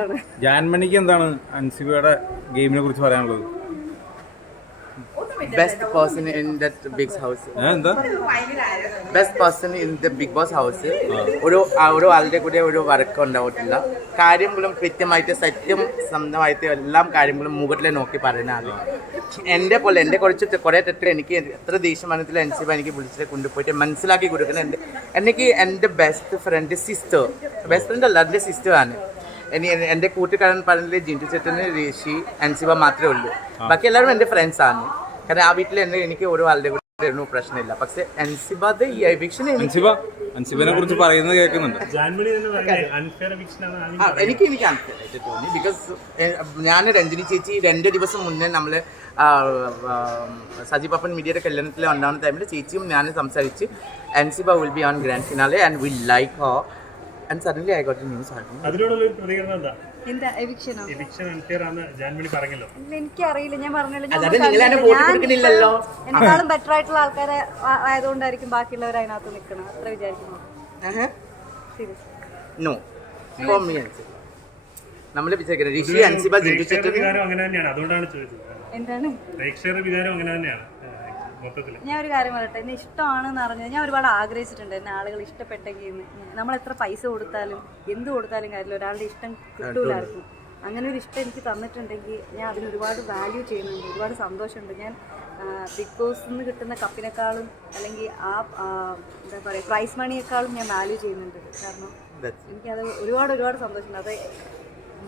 റോളാണ് ജാൻമണിക്ക് എന്താണ് അൻസിബയുടെ ഗെയിമിനെ കുറിച്ച് പറയാനുള്ളത്? best person in that big house. Best person in the Bigg Boss house ഒരു ഒരു ആളുടെ കൂടെ ഒരു വർക്ക് ഉണ്ടാവത്തില്ല. കാര്യങ്ങളും കൃത്യമായിട്ട് സത്യം സ്വന്തമായിട്ട് എല്ലാം കാര്യങ്ങളും മുഖത്തിലെ നോക്കി പറയുന്ന ആൾ. എന്റെ പോലെ എന്റെ കുറച്ച് കുറേ തെറ്റ് എനിക്ക് എത്ര ദേഷ്യമാനത്തിൽ എൻസിബ എനിക്ക് വിളിച്ചിട്ട് കൊണ്ടുപോയിട്ട് മനസ്സിലാക്കി കൊടുക്കുന്ന എന്റെ എനിക്ക് എന്റെ best friend sister best friend അല്ല എന്റെ സിസ്റ്റർ ആണ്. ഇനി എന്റെ എന്റെ കൂട്ടുകാരൻ പറഞ്ഞത് ജിന്റു ചേട്ടന് ഋഷി അൻസിബ മാത്രമേ ഉള്ളൂ. ബാക്കി എല്ലാവരും എന്റെ ഫ്രണ്ട്സ് ആണ്. കാരണം ആ വീട്ടിൽ എന്നെ എനിക്ക് ഓരോ ആളുടെ കൂടെ പ്രശ്നമില്ല. പക്ഷെ അൻസിബാദ് ഈ എവിക്ഷൻ അൻസിബ അൻസിബിനെ കുറിച്ച് പറയുന്നത് കേൾക്കുന്നുണ്ട്. അൺഫെയർ എനിക്ക് എനിക്ക് അൻഫെയറായിട്ട് തോന്നി. ബിക്കോസ് ഞാൻ രഞ്ജിനി ചേച്ചി രണ്ട് ദിവസം മുന്നേ നമ്മൾ സജി പപ്പൻ മീഡിയയുടെ കല്യാണത്തിൽ ഉണ്ടാവുന്ന ടൈമിൽ ചേച്ചിയും ഞാനും സംസാരിച്ച് Ansiba will be on grand finale and will like ഹോ and suddenly I got news അതിനോടുള്ള ഒരു പ്രതികരണം എന്താ? എന്താ എവിക്ഷനോ എവിക്ഷൻ അൺഫെയർ ആണ് ജാൻമണി പറഞ്ഞല്ലോ. എനിക്കറിയില്ല ഞാൻ പറഞ്ഞല്ലോ. എന്നെക്കാളും ബെറ്റർ ആയിട്ടുള്ള ആൾക്കാരെ ആയതുകൊണ്ടായിരിക്കും ബാക്കിയുള്ളവർ അതിനകത്ത് നിൽക്കണം അത്ര വിചാരിക്കുന്നു. No for me Ansiba. നമ്മൾ വിചാരിക്കുന്നത് ഋഷി അൻസിബ അങ്ങനെ തന്നെയാണ്. അതുകൊണ്ടാണ് ചോദിച്ചത്. എന്താണ്? പ്രേക്ഷകരുടെ വികാരം അങ്ങനെ തന്നെയാണ്. ഞാൻ ഒരു കാര്യം പറയട്ടെ എന്നെ ഇഷ്ടമാണെന്ന് അറിഞ്ഞത് ഞാൻ ഒരുപാട് ആഗ്രഹിച്ചിട്ടുണ്ട് എന്നെ ആളുകൾ ഇഷ്ടപ്പെട്ടെങ്കിൽ നമ്മൾ എത്ര പൈസ കൊടുത്താലും എന്ത് കൊടുത്താലും കാര്യമില്ല ഒരാളുടെ ഇഷ്ടം കിട്ടൂലായിരിക്കും. അങ്ങനെ ഒരു ഇഷ്ടം എനിക്ക് തന്നിട്ടുണ്ടെങ്കിൽ ഞാൻ അതിന് ഒരുപാട് വാല്യൂ ചെയ്യുന്നുണ്ട് ഒരുപാട് സന്തോഷമുണ്ട്. ഞാൻ ബിഗ് ബോസിൽ നിന്ന് കിട്ടുന്ന കപ്പിനേക്കാളും അല്ലെങ്കിൽ ആ എന്താ പറയുക പ്രൈസ് മണിയേക്കാളും ഞാൻ വാല്യൂ ചെയ്യുന്നുണ്ട്. കാരണം എനിക്കത് ഒരുപാട് ഒരുപാട് സന്തോഷമുണ്ട്. അത്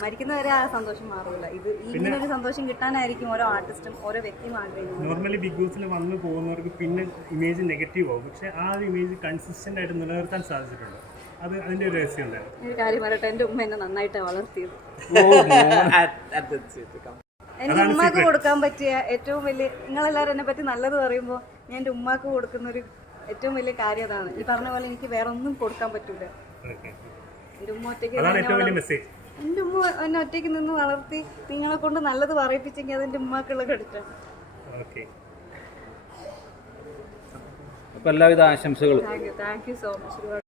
മരിക്കുന്നവരെ ആ സന്തോഷം മാറില്ല ഇത് ഇങ്ങനെ ഒരു സന്തോഷം കിട്ടാനായിരിക്കും ഓരോ ആർട്ടിസ്റ്റും ഓരോ വ്യക്തിയും ആഗ്രഹിക്കുന്നത്. നോർമലി ബിഗ് ബോസിൽ വന്നു പോകുന്നവർക്ക് പിന്നെ ഇമേജ് നെഗറ്റീവ് ആവും. പക്ഷെ ആ ഒരു ഇമേജ് കൺസിസ്റ്റന്റ് ആയിട്ട് നിലനിർത്താൻ സാധിച്ചിട്ടുണ്ട്. അത് അതിന്റെ ഒരു രഹസ്യം ഒരു കാര്യം പറയട്ടെ എന്റെ ഉമ്മ എന്നെ നന്നായിട്ട് വളർത്തിയത്. എന്റെ ഉമ്മാക്ക് കൊടുക്കാൻ പറ്റിയ ഏറ്റവും വലിയ നിങ്ങളെല്ലാവരും എന്നെ പറ്റി നല്ലത് പറയുമ്പോൾ ഞാൻ എന്റെ ഉമ്മാക്ക് കൊടുക്കുന്ന ഒരു ഏറ്റവും വലിയ കാര്യം അതാണ്. ഈ പറഞ്ഞ പോലെ എനിക്ക് വേറെ ഒന്നും കൊടുക്കാൻ പറ്റൂല. എന്റെ ഉമ്മ ഒറ്റയ്ക്ക് അതാണ് എന്നെ ഏറ്റവും വലിയ മെസ്സേജ് എന്റെ ഉമ്മ എന്നെ ഒറ്റയ്ക്ക് നിന്ന് വളർത്തി നിങ്ങളെ കൊണ്ട് നല്ലത് പറയിപ്പിച്ചെങ്കിൽ അതെന്റെ ഉമ്മാക്കുള്ള ക്രെഡിറ്റാണ് ഓക്കെ അപ്പൊ എല്ലാവിധ ആശംസകളും. Thank you thank you so much